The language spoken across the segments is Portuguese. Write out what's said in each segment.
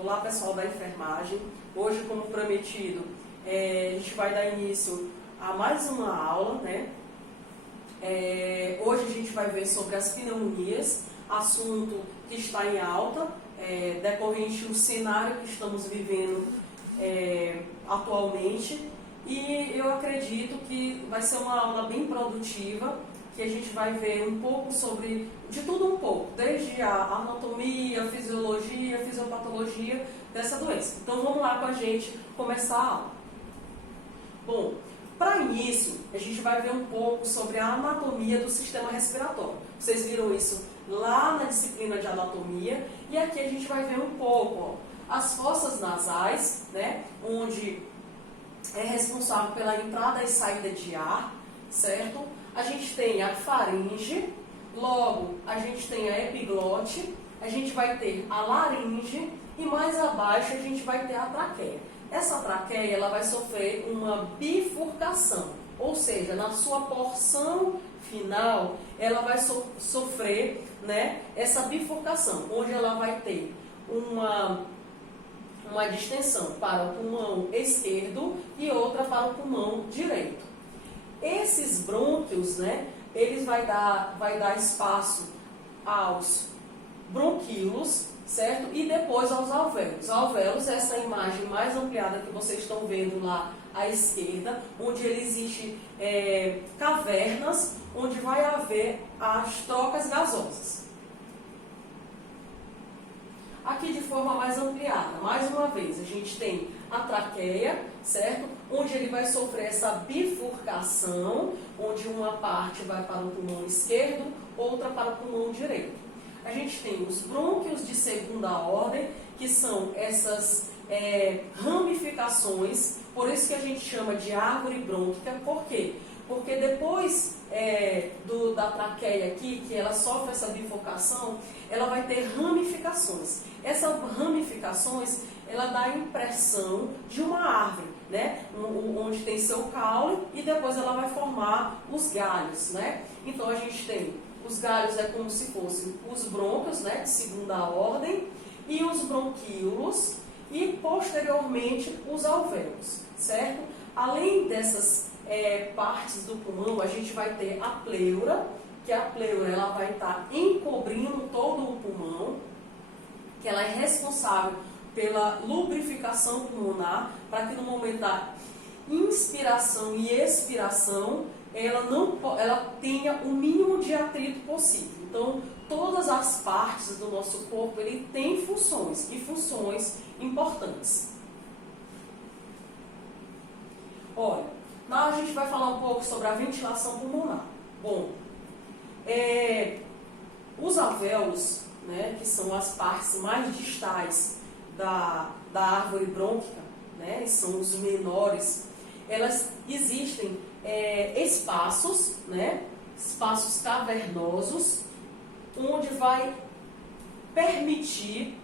Olá pessoal da enfermagem, hoje como prometido a gente vai dar início a mais uma aula, né? Hoje a gente vai ver sobre as pneumonias, assunto que está em alta, decorrente do cenário que estamos vivendo atualmente, e eu acredito que vai ser uma aula bem produtiva, que a gente vai ver um pouco sobre, de tudo um pouco, desde a anatomia, fisiologia, fisiopatologia dessa doença. Então vamos lá com a gente começar a aula. Bom, para início, a gente vai ver um pouco sobre a anatomia do sistema respiratório. Vocês viram isso lá na disciplina de anatomia, e aqui a gente vai ver um pouco as fossas nasais, né, onde é responsável pela entrada e saída de ar, certo? A gente tem a faringe, logo a gente tem a epiglote, a gente vai ter a laringe e mais abaixo a gente vai ter a traqueia. Essa traqueia ela vai sofrer uma bifurcação, ou seja, na sua porção final ela vai sofrer, né, essa bifurcação, onde ela vai ter uma distensão para o pulmão esquerdo e outra para o pulmão direito. Esses brônquios, né, eles vai dar espaço aos bronquíolos, certo? E depois aos alvéolos. Alvéolos é essa imagem mais ampliada que vocês estão vendo lá à esquerda, onde existe cavernas, onde vai haver as trocas gasosas. Aqui de forma mais ampliada, mais uma vez, a gente tem a traqueia, certo? Onde ele vai sofrer essa bifurcação, onde uma parte vai para o pulmão esquerdo, outra para o pulmão direito. A gente tem os brônquios de segunda ordem, que são essas ramificações, por isso que a gente chama de árvore brônquica. Por quê? Porque depois da traqueia aqui, que ela sofre essa bifurcação, ela vai ter ramificações. Essas ramificações, ela dá a impressão de uma árvore, né? Onde tem seu caule e depois ela vai formar os galhos, né? Então a gente tem os galhos como se fossem os brônquios, né, de segunda ordem, e os bronquíolos e posteriormente os alvéolos, certo? Além dessas partes do pulmão, a gente vai ter a pleura, que a pleura ela vai estar encobrindo todo o pulmão, que ela é responsável pela lubrificação pulmonar, para que no momento da inspiração e expiração ela tenha o mínimo de atrito possível. Então, todas as partes do nosso corpo ele tem funções, e funções importantes. Olha, a gente vai falar um pouco sobre a ventilação pulmonar. Bom, os alvéolos, né, que são as partes mais distais da árvore brônquica, né, são os menores, elas existem espaços, né, espaços cavernosos, onde vai permitir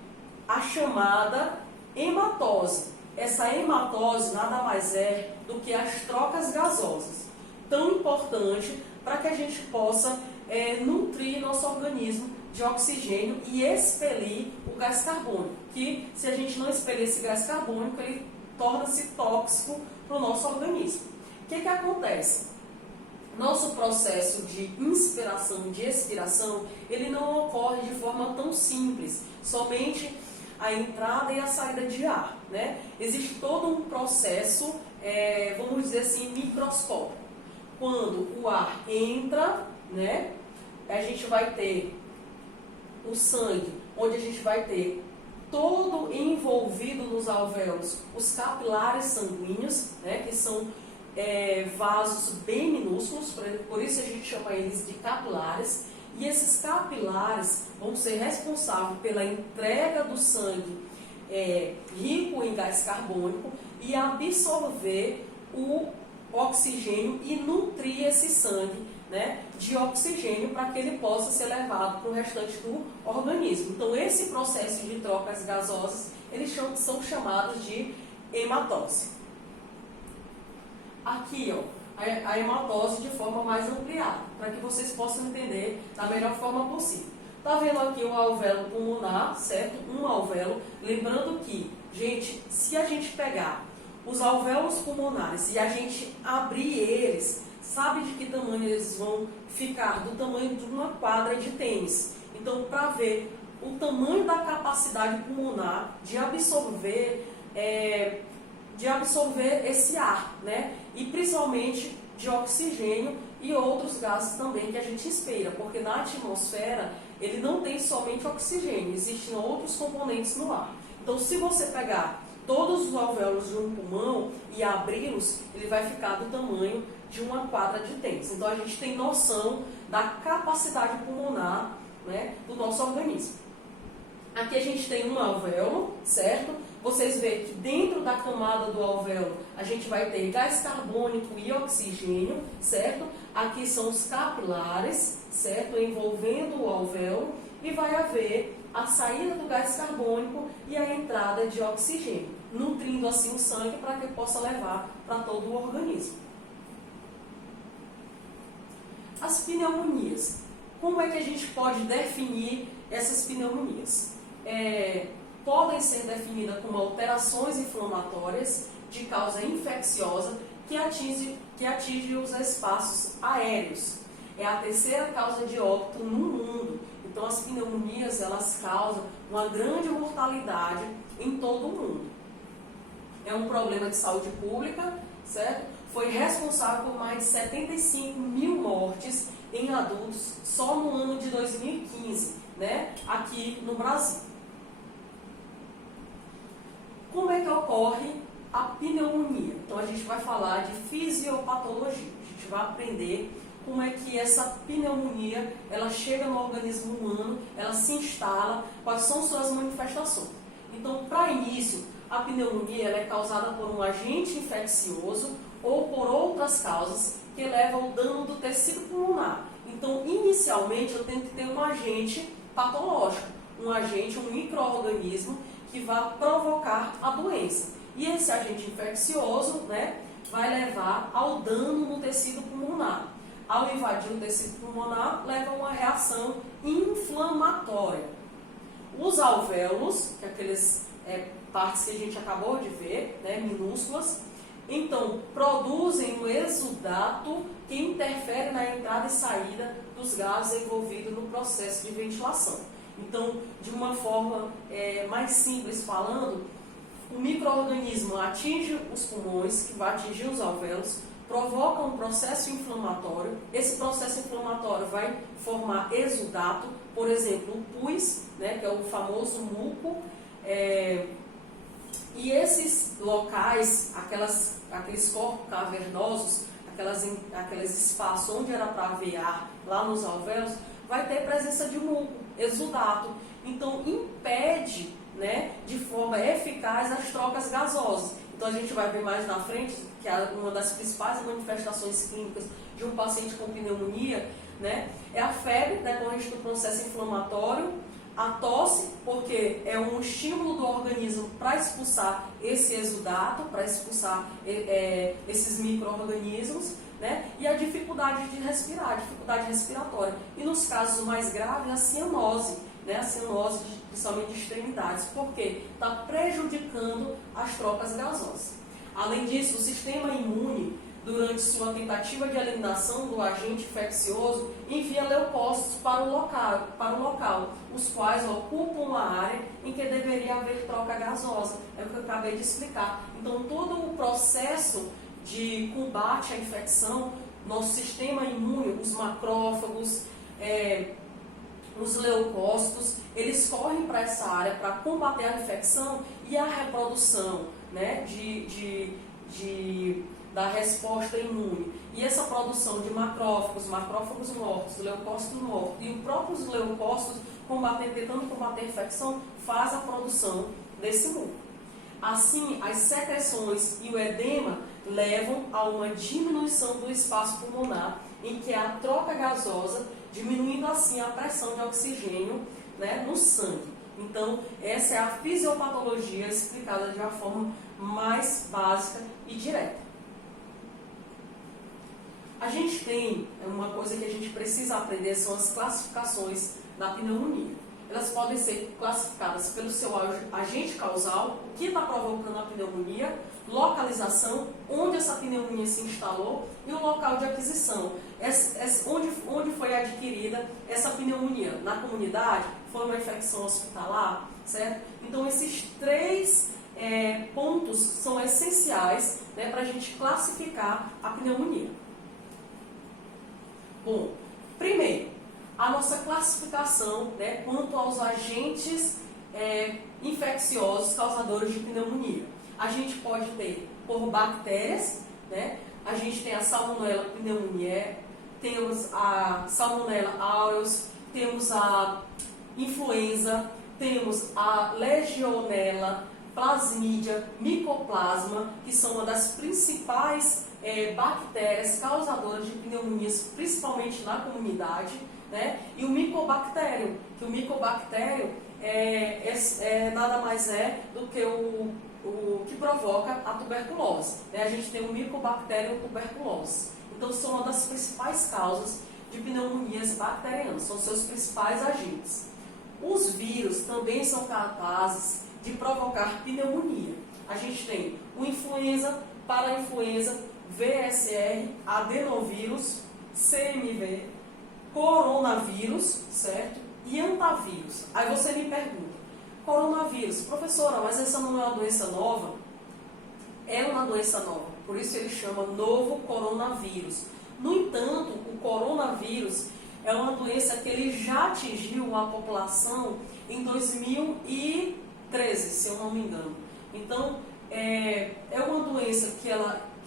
a chamada hematose. Essa hematose nada mais é do que as trocas gasosas, tão importante para que a gente possa nutrir nosso organismo de oxigênio e expelir o gás carbônico, que se a gente não expelir esse gás carbônico, ele torna-se tóxico para o nosso organismo. O que acontece? Nosso processo de inspiração e de expiração, ele não ocorre de forma tão simples, somente a entrada e a saída de ar, né? Existe todo um processo, vamos dizer assim, microscópico. Quando o ar entra, né, a gente vai ter o sangue, onde a gente vai ter todo envolvido nos alvéolos os capilares sanguíneos, né, que são vasos bem minúsculos, por isso a gente chama eles de capilares, e esses capilares vão ser responsáveis pela entrega do sangue rico em gás carbônico e absorver o oxigênio e nutrir esse sangue, né, de oxigênio para que ele possa ser levado para o restante do organismo. Então esse processo de trocas gasosas, eles são chamados de hematose. Aqui, ó, a hematose de forma mais ampliada, para que vocês possam entender da melhor forma possível. Tá vendo aqui o alvéolo pulmonar, certo? Um alvéolo. Lembrando que, gente, se a gente pegar os alvéolos pulmonares e a gente abrir eles, sabe de que tamanho eles vão ficar? Do tamanho de uma quadra de tênis. Então, para ver o tamanho da capacidade pulmonar de absorver esse ar, né? E principalmente de oxigênio e outros gases também que a gente inspira, porque na atmosfera ele não tem somente oxigênio, existem outros componentes no ar. Então, se você pegar todos os alvéolos de um pulmão e abri-los, ele vai ficar do tamanho de uma quadra de tênis. Então, a gente tem noção da capacidade pulmonar, né, do nosso organismo. Aqui a gente tem um alvéolo, certo? Vocês veem que dentro da camada do alvéolo a gente vai ter gás carbônico e oxigênio, certo? Aqui são os capilares, certo? Envolvendo o alvéolo, e vai haver a saída do gás carbônico e a entrada de oxigênio, nutrindo assim o sangue para que possa levar para todo o organismo. As pneumonias. Como é que a gente pode definir essas pneumonias? Podem ser definidas como alterações inflamatórias de causa infecciosa que atinge os espaços aéreos. É a terceira causa de óbito no mundo. Então, as pneumonias, elas causam uma grande mortalidade em todo o mundo. É um problema de saúde pública, certo? Foi responsável por mais de 75 mil mortes em adultos só no ano de 2015, né? Aqui no Brasil. Como é que ocorre a pneumonia? Então, a gente vai falar de fisiopatologia. A gente vai aprender como é que essa pneumonia ela chega no organismo humano, ela se instala, quais são suas manifestações. Então, para início, a pneumonia ela é causada por um agente infeccioso ou por outras causas que levam ao dano do tecido pulmonar. Então, inicialmente, eu tenho que ter um agente patológico, um micro-organismo que vai provocar a doença. E esse agente infeccioso, né, vai levar ao dano no tecido pulmonar. Ao invadir o tecido pulmonar, leva a uma reação inflamatória. Os alvéolos, que é aquelas partes que a gente acabou de ver, né, minúsculas, então produzem um exudato que interfere na entrada e saída dos gases envolvidos no processo de ventilação. Então, de uma forma mais simples falando, o micro-organismo atinge os pulmões, que vai atingir os alvéolos, provoca um processo inflamatório. Esse processo inflamatório vai formar exudato, por exemplo, o pus, né, que é o famoso muco, e esses locais, aqueles corpos cavernosos, aqueles espaços onde era para haver ar, lá nos alvéolos, vai ter presença de muco, exudato. Então, impede, né, de forma eficaz as trocas gasosas. Então, a gente vai ver mais na frente que uma das principais manifestações clínicas de um paciente com pneumonia, né, é a febre decorrente do processo inflamatório, a tosse, porque é um estímulo do organismo para expulsar esse exudato, para expulsar esses micro-organismos, né? E a dificuldade de respirar, a dificuldade respiratória. E nos casos mais graves, a cianose, né? A cianose principalmente de extremidades, porque está prejudicando as trocas gasosas. Além disso, o sistema imune, durante sua tentativa de eliminação do agente infeccioso, envia leucócitos para o local, os quais ocupam a área em que deveria haver troca gasosa. É o que eu acabei de explicar. Então, todo o processo de combate à infecção, nosso sistema imune, os macrófagos, os leucócitos, eles correm para essa área para combater a infecção e a reprodução, né, da resposta imune. E essa produção de macrófagos mortos, leucócitos mortos e os próprios leucócitos tentando combater a infecção, faz a produção desse muco. Assim, as secreções e o edema levam a uma diminuição do espaço pulmonar, em que há troca gasosa, diminuindo assim a pressão de oxigênio, né, no sangue. Então, essa é a fisiopatologia explicada de uma forma mais básica e direta. A gente tem uma coisa que a gente precisa aprender, são as classificações da pneumonia. Elas podem ser classificadas pelo seu agente causal, o que está provocando a pneumonia, localização, onde essa pneumonia se instalou e o local de aquisição. Onde foi adquirida essa pneumonia? Na comunidade? Foi uma infecção hospitalar? Certo? Então, esses três pontos são essenciais, né, para a gente classificar a pneumonia. Bom, primeiro, a nossa classificação, né, quanto aos agentes infecciosos causadores de pneumonia. A gente pode ter por bactérias, né? A gente tem a Salmonella pneumoniae, temos a Salmonella aureus, temos a influenza, temos a Legionella, Plasmídia, Mycoplasma, que são uma das principais bactérias causadoras de pneumonias, principalmente na comunidade, né? E o Mycobacterium, que o Mycobacterium nada mais do que o que provoca a tuberculose, né? A gente tem o Mycobacterium tuberculose. Então, são uma das principais causas de pneumonias bacterianas, são seus principais agentes. Os vírus também são capazes de provocar pneumonia. A gente tem o influenza, parainfluenza, VSR, adenovírus, CMV, coronavírus, certo? E antavírus. Aí você me pergunta, coronavírus, professora, mas essa não é uma doença nova? É uma doença nova, por isso ele chama novo coronavírus. No entanto, o coronavírus é uma doença que ele já atingiu a população em 2013, se eu não me engano. Então, é uma doença que é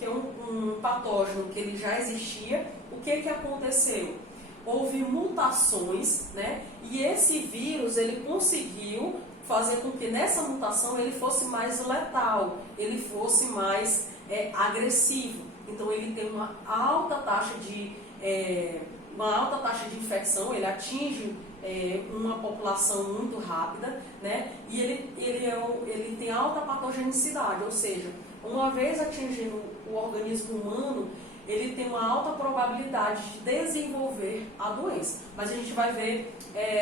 um patógeno que ele já existia. O que aconteceu? Houve mutações, né? E esse vírus, ele conseguiu fazer com que nessa mutação ele fosse mais letal, ele fosse mais agressivo. Então, ele tem uma alta taxa de infecção, ele atinge uma população muito rápida, né? E ele tem alta patogenicidade, ou seja, uma vez atingindo o organismo humano, ele tem uma alta probabilidade de desenvolver a doença. Mas a gente vai ver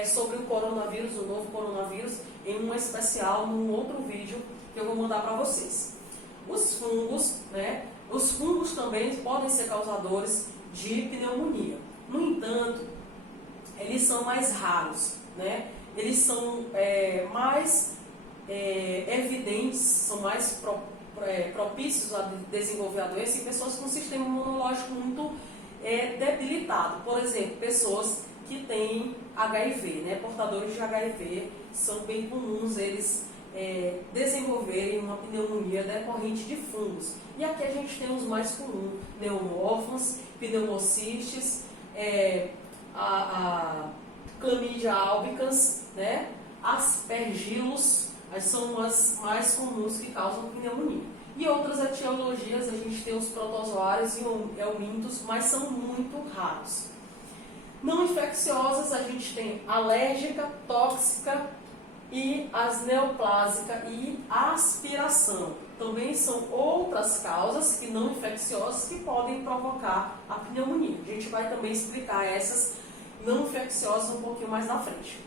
sobre o coronavírus, o novo coronavírus, em um especial, num outro vídeo que eu vou mandar para vocês. Os fungos, né? Os fungos também podem ser causadores de pneumonia. No entanto, eles são mais raros, né? Eles são mais evidentes, são mais propícios a desenvolver a doença em pessoas com um sistema imunológico muito debilitado. Por exemplo, pessoas que têm HIV, né? Portadores de HIV, são bem comuns eles desenvolverem uma pneumonia decorrente de fungos. E aqui a gente tem os mais comuns, pneumófilos, pneumocistes, a Chlamydia albicans, né? Aspergillus, são as mais comuns que causam pneumonia. E outras etiologias, a gente tem os protozoários e helmintos, mas são muito raros. Não infecciosas, a gente tem alérgica, tóxica e as neoplásica e aspiração. Também são outras causas que não infecciosas que podem provocar a pneumonia. A gente vai também explicar essas não infecciosas um pouquinho mais na frente.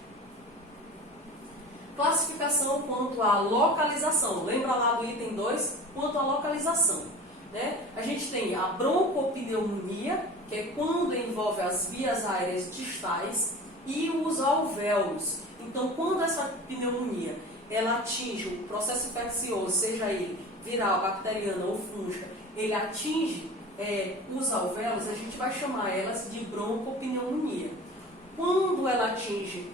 Classificação quanto à localização. Lembra lá do item 2? Quanto à localização, né? A gente tem a broncopneumonia, que é quando envolve as vias aéreas distais, e os alvéolos. Então, quando essa pneumonia ela atinge o processo infeccioso, seja ele viral, bacteriano ou fúngica, ele atinge os alvéolos, a gente vai chamar elas de broncopneumonia. Quando ela atinge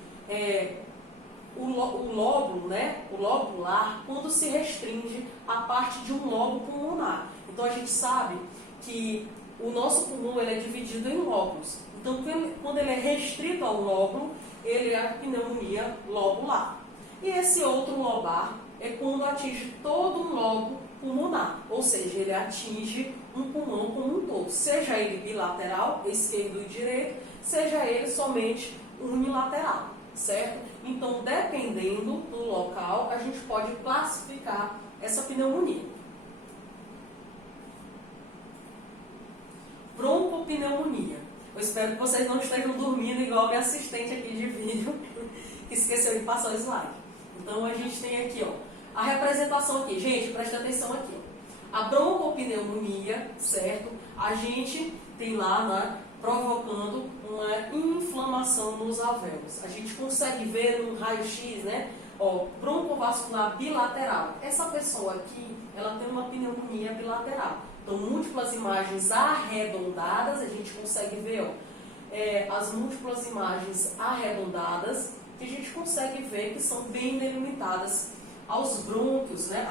o lóbulo, né, o lobular, quando se restringe a parte de um lobo pulmonar. Então, a gente sabe que o nosso pulmão ele é dividido em lóbulos. Então, quando ele é restrito ao lóbulo, ele é a pneumonia lobular. E esse outro lobar é quando atinge todo um lobo pulmonar, ou seja, ele atinge um pulmão como um todo, seja ele bilateral, esquerdo e direito, seja ele somente unilateral, certo? Então, dependendo do local, a gente pode classificar essa pneumonia. Broncopneumonia. Eu espero que vocês não estejam dormindo igual a minha assistente aqui de vídeo, que esqueceu de passar o slide. Então, a gente tem aqui, ó, a representação aqui. Gente, presta atenção aqui, ó. A broncopneumonia, certo? A gente tem lá, né, provocando uma inflamação nos alvéolos. A gente consegue ver no raio-x, né? Ó, broncovascular bilateral. Essa pessoa aqui, ela tem uma pneumonia bilateral. Então, múltiplas imagens arredondadas, a gente consegue ver, ó, as múltiplas imagens arredondadas, que a gente consegue ver que são bem delimitadas aos brônquios, né?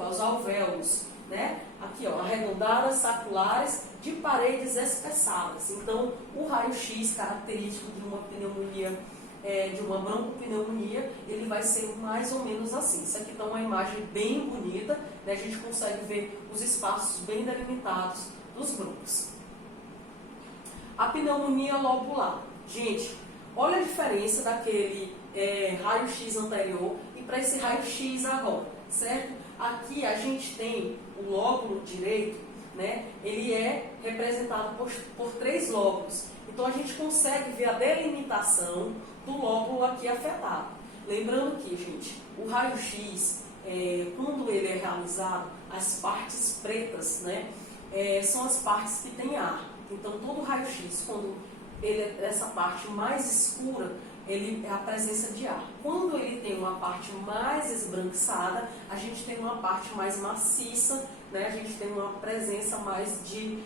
Aos alvéolos, né? Aqui, ó, arredondadas, saculares, de paredes espessadas. Então, o raio-x característico de uma pneumonia, de uma broncopneumonia, ele vai ser mais ou menos assim. Isso aqui está uma imagem bem bonita, né? A gente consegue ver os espaços bem delimitados dos brônquios. A pneumonia lobular. Gente, olha a diferença daquele raio-x anterior e para esse raio-x agora, certo? Aqui a gente tem o lóbulo direito, né? Ele é representado por 3 lóbulos. Então a gente consegue ver a delimitação do lóbulo aqui afetado. Lembrando que, gente, o raio-x, quando ele é realizado, as partes pretas, né, são as partes que têm ar. Então todo raio-x, quando essa parte mais escura, ele é a presença de ar. Quando ele tem uma parte mais esbranquiçada, a gente tem uma parte mais maciça, né? A gente tem uma presença mais de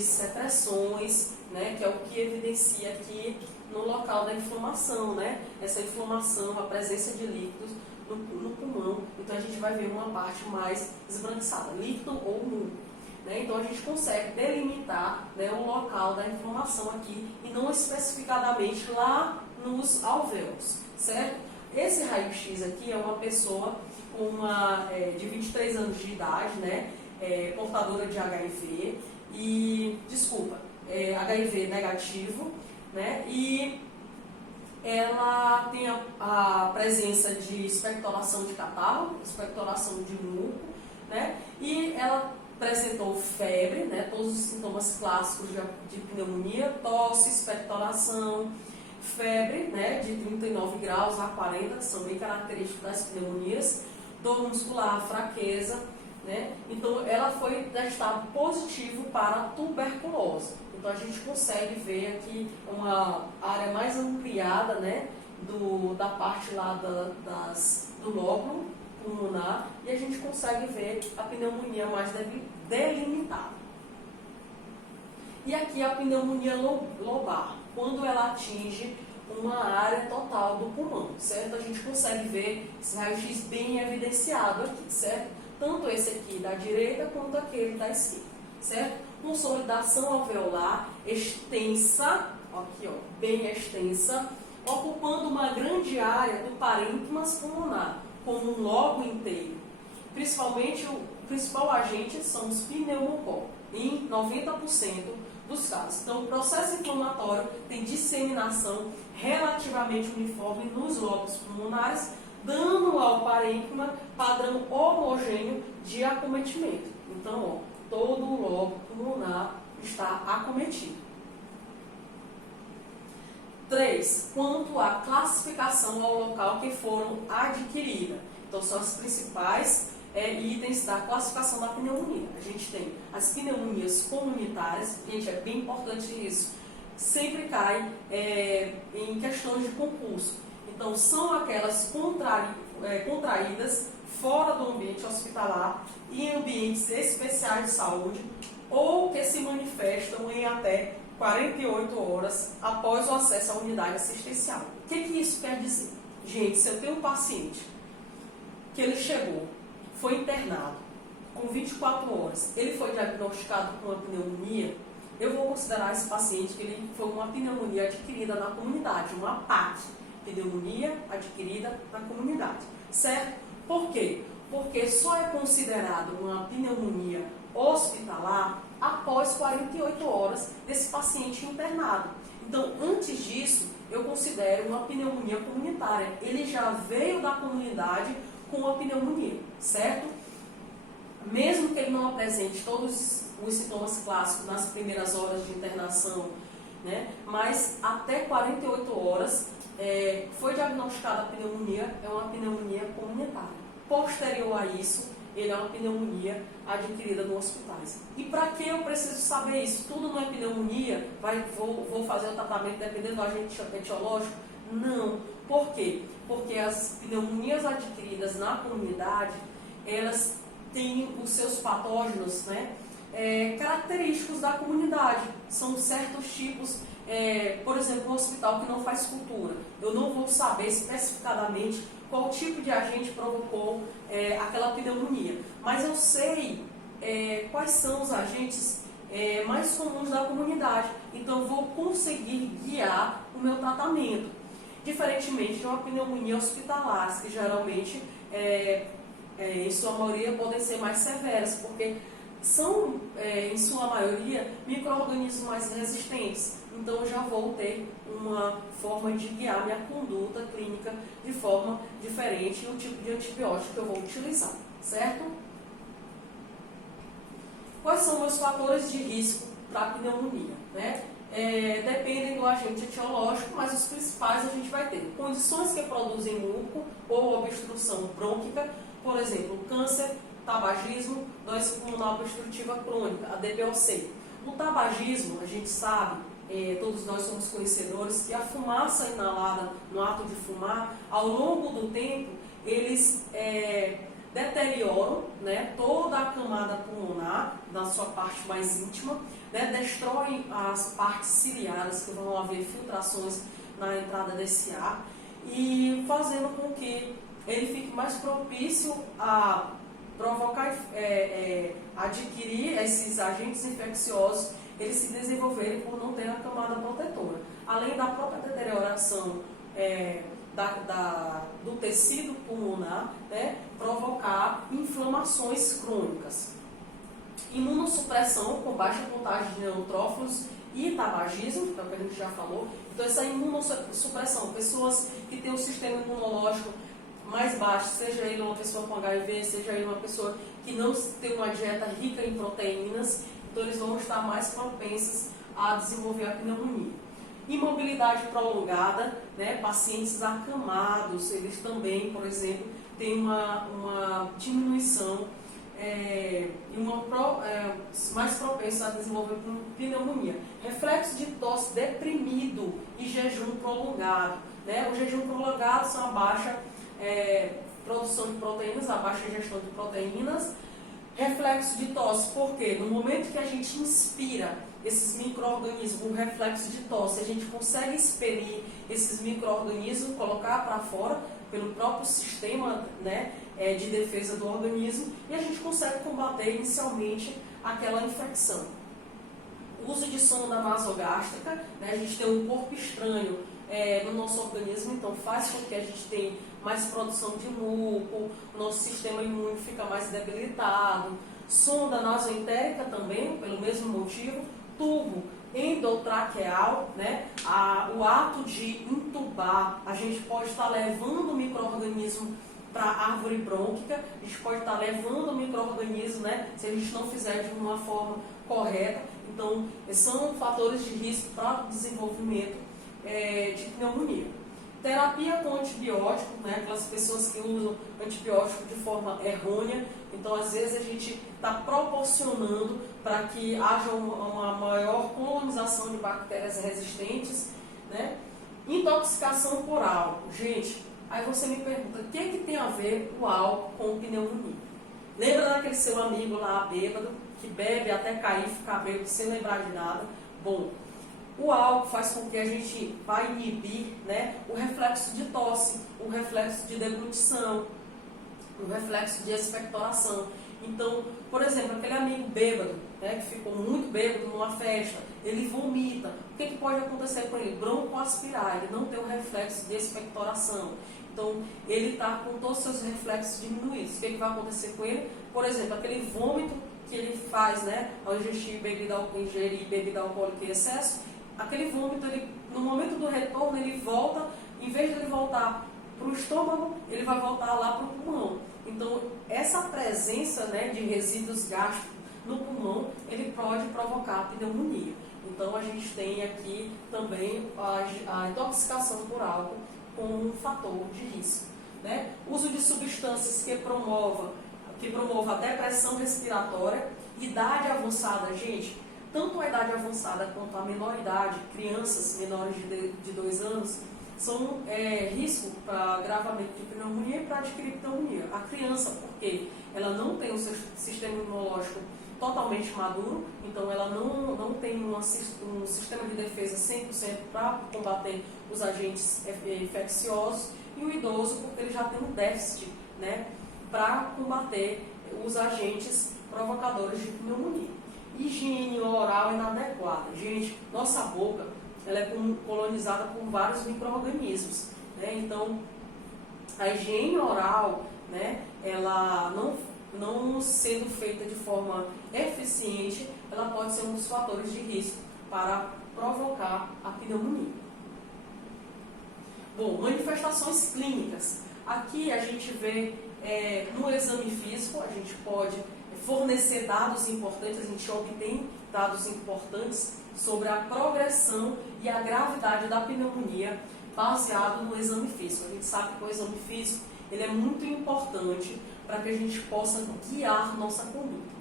secreções, né? Que é o que evidencia aqui no local da inflamação, né? Essa inflamação, a presença de líquidos no pulmão. Então a gente vai ver uma parte mais esbranquiçada, líquido ou nu. Né? Então a gente consegue delimitar, né, o local da inflamação aqui e não especificadamente lá nos alvéolos, certo? Esse raio-x aqui é uma pessoa com de 23 anos de idade, né, portadora de HIV e, HIV negativo, né, e ela tem a presença de expectoração de catarro, expectoração de muco, né, e ela apresentou febre, né, todos os sintomas clássicos de pneumonia, tosse, expectoração, febre, né, de 39 graus a 40, que são bem característicos das pneumonias, dor muscular, fraqueza, né? Então ela foi testada positivo para tuberculose. Então a gente consegue ver aqui uma área mais ampliada, né, da parte lá do lóbulo pulmonar, e a gente consegue ver a pneumonia mais delimitada. E aqui a pneumonia lobar, quando ela atinge uma área total do pulmão, certo? A gente consegue ver esse raio-x bem evidenciado aqui, certo? Tanto esse aqui da direita quanto aquele da esquerda, certo? Consolidação alveolar extensa, aqui, ó, bem extensa, ocupando uma grande área do parênquimas pulmonar, como um lobo inteiro. Principalmente, o principal agente são os pneumococos, em 90% dos casos. Então, o processo inflamatório tem disseminação relativamente uniforme nos lobos pulmonares, dando ao parênquima padrão homogêneo de acometimento. Então, ó, todo o lobo pulmonar está acometido. 3. Quanto à classificação ao local que foram adquiridas. Então, são as principais itens da classificação da pneumonia. A gente tem as pneumonias comunitárias, gente, é bem importante isso, sempre cai em questões de concurso. Então, são aquelas contraídas fora do ambiente hospitalar e em ambientes especiais de saúde, ou que se manifestam em até 48 horas após o acesso à unidade assistencial. O que isso quer dizer? Gente, se eu tenho um paciente que ele chegou, foi internado, com 24 horas, ele foi diagnosticado com uma pneumonia, eu vou considerar esse paciente que ele foi uma pneumonia adquirida na comunidade, uma PAC, pneumonia adquirida na comunidade, certo? Por quê? Porque só é considerado uma pneumonia hospitalar após 48 horas desse paciente internado. Então, antes disso, eu considero uma pneumonia comunitária. Ele já veio da comunidade com a pneumonia, certo? Mesmo que ele não apresente todos os sintomas clássicos nas primeiras horas de internação né? Mas até 48 horas foi diagnosticada a pneumonia, é uma pneumonia comunitária. Posterior a isso, ele é uma pneumonia adquirida nos hospitais. E para que eu preciso saber isso? Tudo não é pneumonia? Vou fazer o tratamento dependendo do agente etiológico? Não. Por quê? Porque as pneumonias adquiridas na comunidade, elas têm os seus patógenos, né, característicos da comunidade. São certos tipos, por exemplo, um hospital que não faz cultura. Eu não vou saber especificadamente qual tipo de agente provocou aquela pneumonia. Mas eu sei quais são os agentes mais comuns da comunidade. Então eu vou conseguir guiar o meu tratamento. Diferentemente de uma pneumonia hospitalar, que geralmente, em sua maioria, podem ser mais severas, porque são, em sua maioria, micro-organismos mais resistentes. Então, eu já vou ter uma forma de guiar minha conduta clínica de forma diferente e o tipo de antibiótico que eu vou utilizar, certo? Quais são meus fatores de risco para a pneumonia, né? Dependem do agente etiológico, mas os principais a gente vai ter condições que produzem muco ou obstrução brônquica, por exemplo, câncer, tabagismo, doença pulmonar obstrutiva crônica, a DPOC. No tabagismo, a gente sabe, todos nós somos conhecedores, que a fumaça inalada no ato de fumar, ao longo do tempo, eles deterioram, né, toda a camada pulmonar, na sua parte mais íntima, né, destroem as partes ciliares, que vão haver filtrações na entrada desse ar, e fazendo com que ele fique mais propício a provocar, adquirir esses agentes infecciosos, eles se desenvolverem por não ter a camada protetora. Além da própria deterioração do tecido pulmonar, né, provocar inflamações crônicas. Imunossupressão com baixa contagem de neutrófilos e tabagismo, que é o que a gente já falou. Então, essa imunossupressão, pessoas que têm um sistema imunológico mais baixo, seja ele uma pessoa com HIV, seja ele uma pessoa que não tem uma dieta rica em proteínas, então eles vão estar mais propensas a desenvolver a pneumonia. Imobilidade prolongada, né, pacientes acamados, eles também, por exemplo, têm uma diminuição mais propensa a desenvolver pneumonia. Reflexo de tosse deprimido e jejum prolongado, né? O jejum prolongado são a baixa produção de proteínas, a baixa ingestão de proteínas. Reflexo de tosse, porque no momento que a gente inspira esses micro-organismos, um reflexo de tosse, a gente consegue expelir esses micro-organismos, colocar para fora pelo próprio sistema, né, de defesa do organismo, e a gente consegue combater inicialmente aquela infecção. O uso de sonda nasogástrica, né, a gente tem um corpo estranho no nosso organismo, então faz com que a gente tenha mais produção de muco, o nosso sistema imune fica mais debilitado. Sonda nasoentérica também, pelo mesmo motivo. Tubo endotraqueal, né? O ato de intubar, a gente pode estar levando o micro-organismo para a árvore brônquica, a gente pode estar levando o micro-organismo, né, se a gente não fizer de uma forma correta. Então, são fatores de risco para o desenvolvimento de pneumonia. Terapia com antibiótico, né, aquelas pessoas que usam antibiótico de forma errônea, então às vezes a gente está proporcionando para que haja uma maior colonização de bactérias resistentes, né? Intoxicação por álcool. Gente, aí você me pergunta, o que tem a ver o álcool com pneumonia? Lembra daquele seu amigo lá bêbado, que bebe até cair, ficar bêbado sem lembrar de nada? Bom, o álcool faz com que a gente vai inibir, né, o reflexo de tosse, o reflexo de deglutição, o reflexo de expectoração. Então, por exemplo, aquele amigo bêbado, né, que ficou muito bêbado numa festa, ele vomita. O que pode acontecer com ele? Broncoaspirar, ele não tem o reflexo de expectoração. Então, ele está com todos os seus reflexos diminuídos. O que vai acontecer com ele? Por exemplo, aquele vômito que ele faz, né, ao ingerir bebida alcoólica em excesso, aquele vômito, no momento do retorno, ele volta, em vez de ele voltar para o estômago, ele vai voltar lá para o pulmão. Então, essa presença, né, de resíduos gástricos no pulmão, ele pode provocar pneumonia. Então a gente tem aqui também a intoxicação por álcool como um fator de risco, né? Uso de substâncias que promova a depressão respiratória, idade avançada, gente, tanto a idade avançada quanto a menor idade, crianças menores de 2 anos, são risco para agravamento de pneumonia e para adquirir pneumonia. A criança, porque ela não tem o seu sistema imunológico totalmente maduro, então ela não tem um sistema de defesa 100% para combater os agentes infecciosos, e o idoso porque ele já tem um déficit, né, para combater os agentes provocadores de pneumonia. Higiene oral inadequada. Gente, nossa boca ela é colonizada por vários micro-organismos, né? Então, a higiene oral, né, ela não sendo feita de forma eficiente, ela pode ser um dos fatores de risco para provocar a pneumonia. Bom, manifestações clínicas. Aqui a gente vê no exame físico, a gente pode fornecer dados importantes, a gente obtém dados importantes sobre a progressão e a gravidade da pneumonia baseado no exame físico. A gente sabe que o exame físico ele é muito importante para que a gente possa guiar nossa conduta.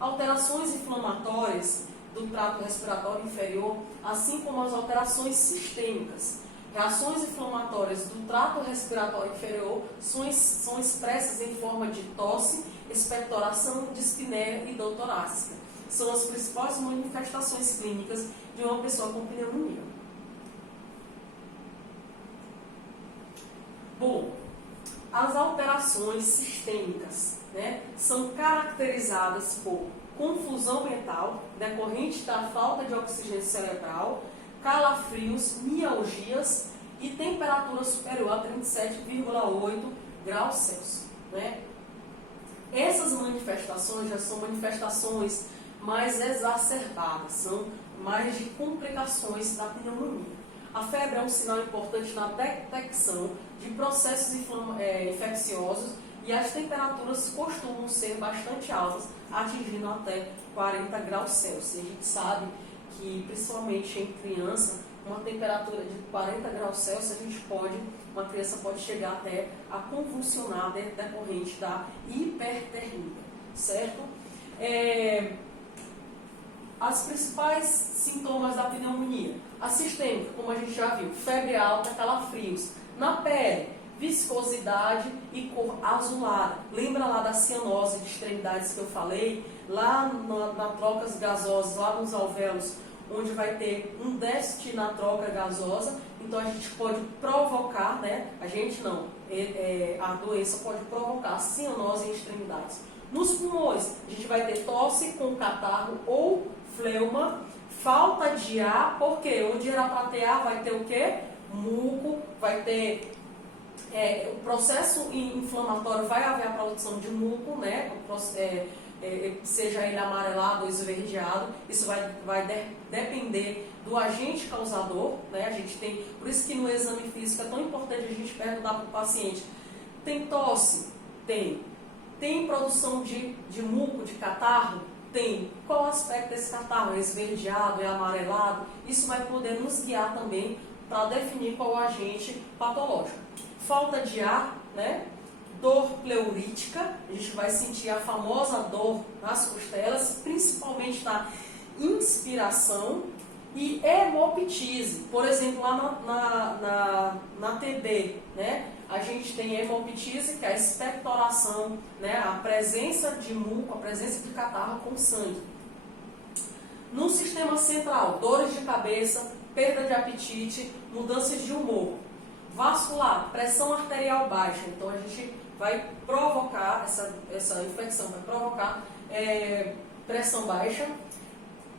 Alterações inflamatórias do trato respiratório inferior, assim como as alterações sistêmicas. Reações inflamatórias do trato respiratório inferior são expressas em forma de tosse, expectoração, dispneia e dor torácica. São as principais manifestações clínicas de uma pessoa com pneumonia. Bom, as alterações sistêmicas, né, são caracterizadas por confusão mental, decorrente da falta de oxigênio cerebral, calafrios, mialgias e temperatura superior a 37,8 graus Celsius. Né? Essas manifestações já são manifestações mais exacerbadas, são mais de complicações da pneumonia. A febre é um sinal importante na detecção de processos infecciosos e as temperaturas costumam ser bastante altas, atingindo até 40 graus Celsius. E a gente sabe que, principalmente em criança, uma temperatura de 40 graus Celsius, uma criança pode chegar até a convulsionar decorrente da hipertermia, certo? As principais sintomas da pneumonia. A sistêmica, como a gente já viu, febre alta, calafrios. Na pele, viscosidade e cor azulada. Lembra lá da cianose de extremidades que eu falei? Lá na trocas gasosas, lá nos alvéolos, onde vai ter um déficit na troca gasosa, então a gente pode provocar, né? A doença pode provocar cianose em extremidades. Nos pulmões, a gente vai ter tosse com catarro ou fleuma, falta de ar, porque onde era para ter ar vai ter o quê? Muco, vai ter o processo inflamatório, vai haver a produção de muco, né? Seja ele amarelado ou esverdeado, isso vai depender do agente causador, né? Por isso que no exame físico é tão importante a gente perguntar para o paciente: tem tosse? Tem. Tem produção de muco, de catarro? Tem. Qual o aspecto desse catarro? É esverdeado, é amarelado? Isso vai poder nos guiar também para definir qual o agente patológico. Falta de ar, né? Dor pleurítica, a gente vai sentir a famosa dor nas costelas, principalmente na inspiração, e hemoptise. Por exemplo, lá na TB, né? A gente tem hemoptise, que é a expectoração, né? A presença de muco, a presença de catarro com sangue. No sistema central, dores de cabeça, perda de apetite, mudanças de humor. Vascular, pressão arterial baixa, então a gente vai provocar, essa infecção vai provocar pressão baixa.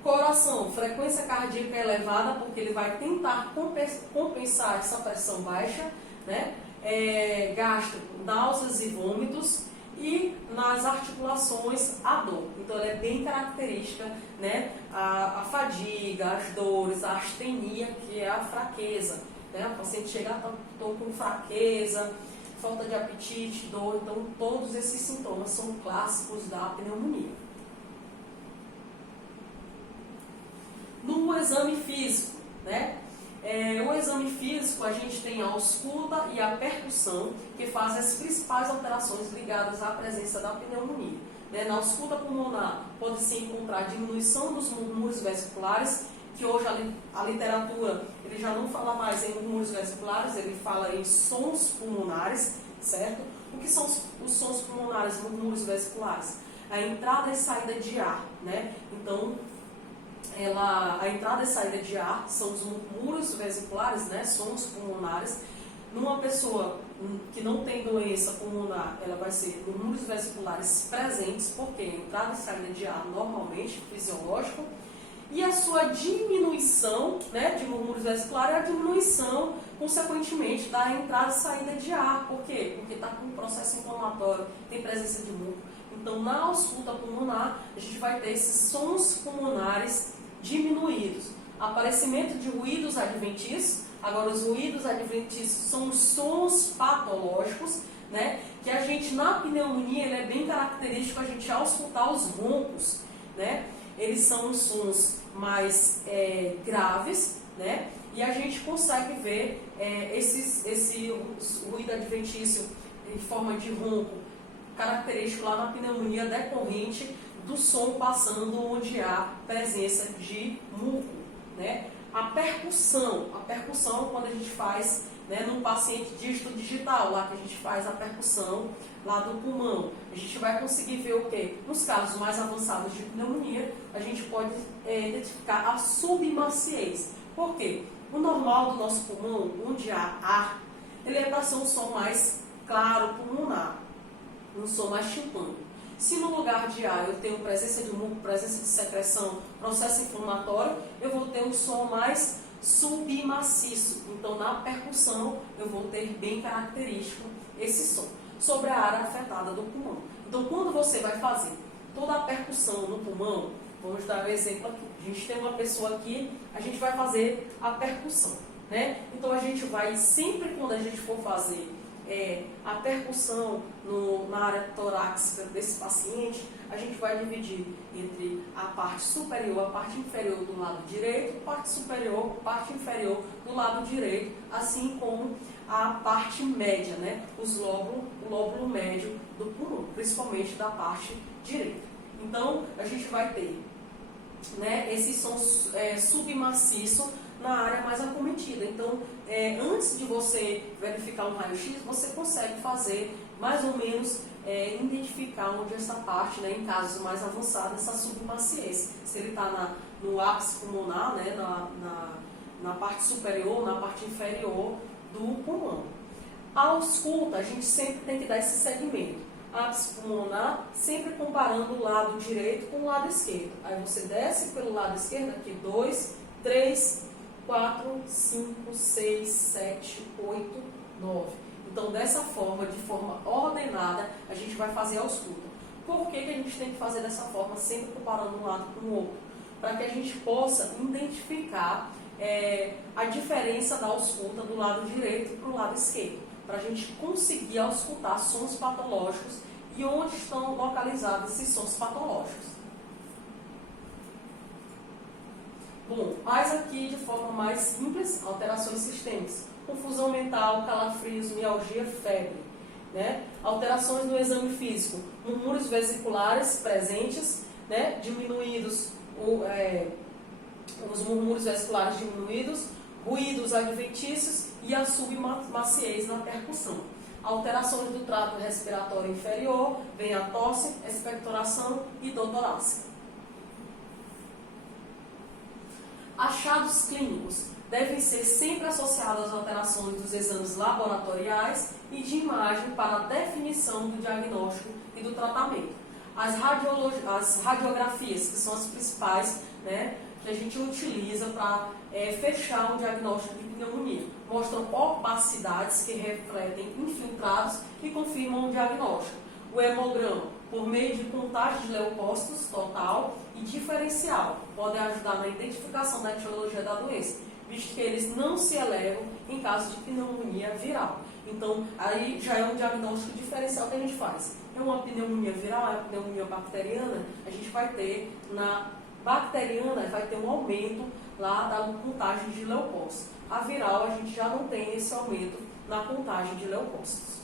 Coração, frequência cardíaca elevada, porque ele vai tentar compensar essa pressão baixa, né? Gástrico, náuseas e vômitos. E nas articulações, a dor. Então, ela é bem característica, né? A fadiga, as dores, a astenia, que é a fraqueza. Né? O paciente chega com fraqueza, falta de apetite, dor. Então, todos esses sintomas são clássicos da pneumonia. do exame físico, né? O exame físico, a gente tem a ausculta e a percussão, que fazem as principais alterações ligadas à presença da pneumonia. Na ausculta pulmonar, pode-se encontrar diminuição dos murmúrios vesiculares, que hoje a literatura ele já não fala mais em murmúrios vesiculares, ele fala em sons pulmonares, certo? O que são os sons pulmonares, murmúrios vesiculares? A entrada e saída de ar, né? Então, a entrada e saída de ar são os murmúrios vesiculares, né? Sons pulmonares. Numa pessoa que não tem doença pulmonar, ela vai ser murmúrios vesiculares presentes, porque entrada e saída de ar normalmente fisiológico. E a sua diminuição, né, de murmúrios vesiculares é a diminuição, consequentemente, da entrada e saída de ar. Por quê? Porque está com um processo inflamatório, tem presença de muco. Então, na ausculta pulmonar, a gente vai ter esses sons pulmonares diminuídos. Aparecimento de ruídos adventícios. Agora, os ruídos adventícios são os sons patológicos, né, que a gente, na pneumonia, ele é bem característico a gente auscultar os roncos, né? Eles são os sons mais graves, né? E a gente consegue ver esse ruído adventício em forma de ronco característico lá na pneumonia decorrente do som passando onde há presença de muco, né? A percussão quando a gente faz, né, num paciente dígito digital, lá que a gente faz a percussão lá do pulmão, a gente vai conseguir ver o quê? Nos casos mais avançados de pneumonia, a gente pode identificar a submaciez. Por quê? O normal do nosso pulmão, onde há ar, ele é para ser um som mais claro pulmonar, um som mais timpânico. Se no lugar de ar eu tenho presença de muco, presença de secreção, processo inflamatório, eu vou ter um som mais submaciço. Então, na percussão, eu vou ter bem característico esse som sobre a área afetada do pulmão. Então, quando você vai fazer toda a percussão no pulmão, vamos dar um exemplo aqui. A gente tem uma pessoa aqui, a gente vai fazer a percussão, né? Então, a gente vai, sempre quando a gente for fazer a percussão na área torácica desse paciente, a gente vai dividir entre a parte superior, a parte inferior do lado direito, parte superior, parte inferior do lado direito, assim como a parte média, né? O lóbulo médio do pulmão, principalmente da parte direita. Então, a gente vai ter, né, esse som submaciço na área mais acometida. Então, antes de você verificar um raio-x, você consegue fazer mais ou menos identificar onde essa parte, né, em casos mais avançados, essa submaciez. Se ele está no ápice pulmonar, né, na parte superior, na parte inferior do pulmão. A ausculta, a gente sempre tem que dar esse segmento. Ápice pulmonar, sempre comparando o lado direito com o lado esquerdo. Aí você desce pelo lado esquerdo, aqui 2, 3, 4, 5, 6, 7, 8, 9. Então, dessa forma, de forma ordenada, a gente vai fazer a ausculta. Por que a gente tem que fazer dessa forma, sempre comparando um lado com o outro? Para que a gente possa identificar a diferença da ausculta do lado direito para o lado esquerdo. Para a gente conseguir auscultar sons patológicos e onde estão localizados esses sons patológicos. Bom, mas aqui de forma mais simples, alterações sistêmicas. Confusão mental, calafrios, mialgia, febre. Né? Alterações no exame físico. Murmúrios vesiculares presentes, né? Diminuídos, os murmúrios vesiculares diminuídos, ruídos adventícios e a submaciez na percussão. Alterações do trato respiratório inferior, vem a tosse, expectoração e dor torácica. Achados clínicos devem ser sempre associados às alterações dos exames laboratoriais e de imagem para a definição do diagnóstico e do tratamento. As radiografias, que são as principais, né, que a gente utiliza para fechar um diagnóstico de pneumonia, mostram opacidades que refletem infiltrados e confirmam o diagnóstico. O hemograma, por meio de contagem de leucócitos total e diferencial, podem ajudar na identificação da etiologia da doença, visto que eles não se elevam em caso de pneumonia viral. Então, aí já é um diagnóstico diferencial que a gente faz. É uma pneumonia viral, é uma pneumonia bacteriana, a gente vai ter bacteriana vai ter um aumento lá da contagem de leucócitos. A viral, a gente já não tem esse aumento na contagem de leucócitos.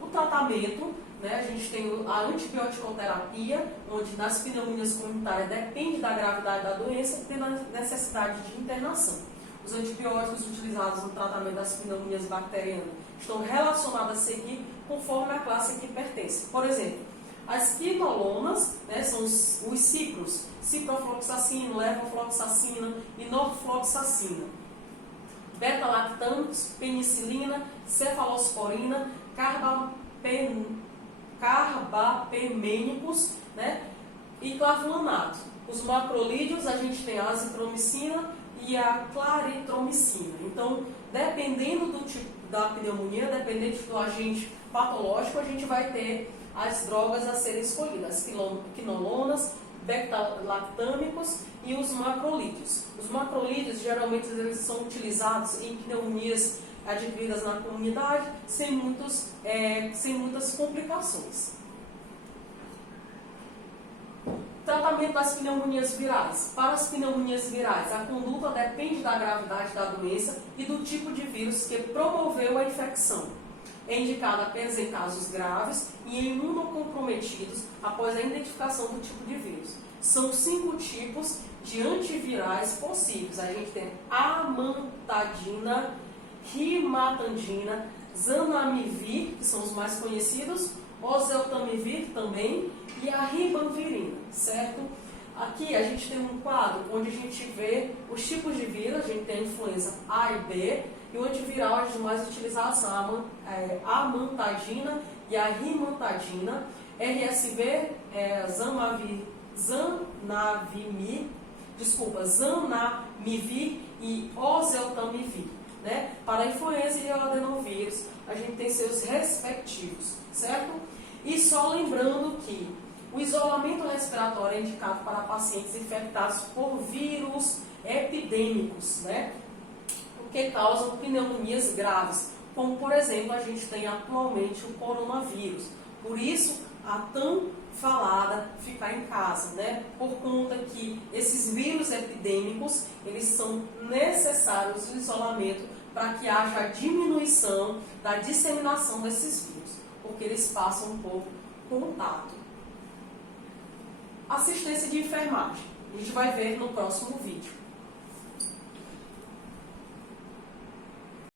O tratamento, né, a gente tem a antibioticoterapia, onde nas pneumonias comunitárias depende da gravidade da doença e tem a necessidade de internação. Os antibióticos utilizados no tratamento das pneumonias bacterianas estão relacionados a seguir conforme a classe a que pertence. Por exemplo, as quinolonas, né, são os ciclos, ciprofloxacina, levofloxacina e norfloxacina. Beta-lactâmicos, penicilina, cefalosporina, carbapemênicos, né, e clavulanato. Os macrolídeos, a gente tem a azitromicina e a claritromicina. Então, dependendo do tipo da pneumonia, dependendo do agente patológico, a gente vai ter as drogas a serem escolhidas, as quinolonas, beta-lactâmicos e os macrolídeos. Os macrolídeos, geralmente, eles são utilizados em pneumonias adquiridas na comunidade, sem muitas complicações. Tratamento das pneumonias virais. Para as pneumonias virais, a conduta depende da gravidade da doença e do tipo de vírus que promoveu a infecção. É indicada apenas em casos graves e em imunocomprometidos após a identificação do tipo de vírus. São 5 tipos de antivirais possíveis. A gente tem amantadina, rimatandina, zanamivir, que são os mais conhecidos, oseltamivir também, e a ribavirina, certo? Aqui a gente tem um quadro onde a gente vê os tipos de vírus, a gente tem a influenza A e B, e o antiviral, as mais utilizadas são a amantadina e a rimantadina, RSV, zanamivir e oseltamivir. Né? Para a influenza e o adenovírus, a gente tem seus respectivos, certo? E só lembrando que o isolamento respiratório é indicado para pacientes infectados por vírus epidêmicos, né? O que causam pneumonias graves, como por exemplo a gente tem atualmente o coronavírus. Por isso, a tão falada ficar em casa, né? Por conta que esses vírus epidêmicos, eles são necessários o isolamento para que haja a diminuição da disseminação desses vírus, porque eles passam por contato. Assistência de enfermagem. A gente vai ver no próximo vídeo.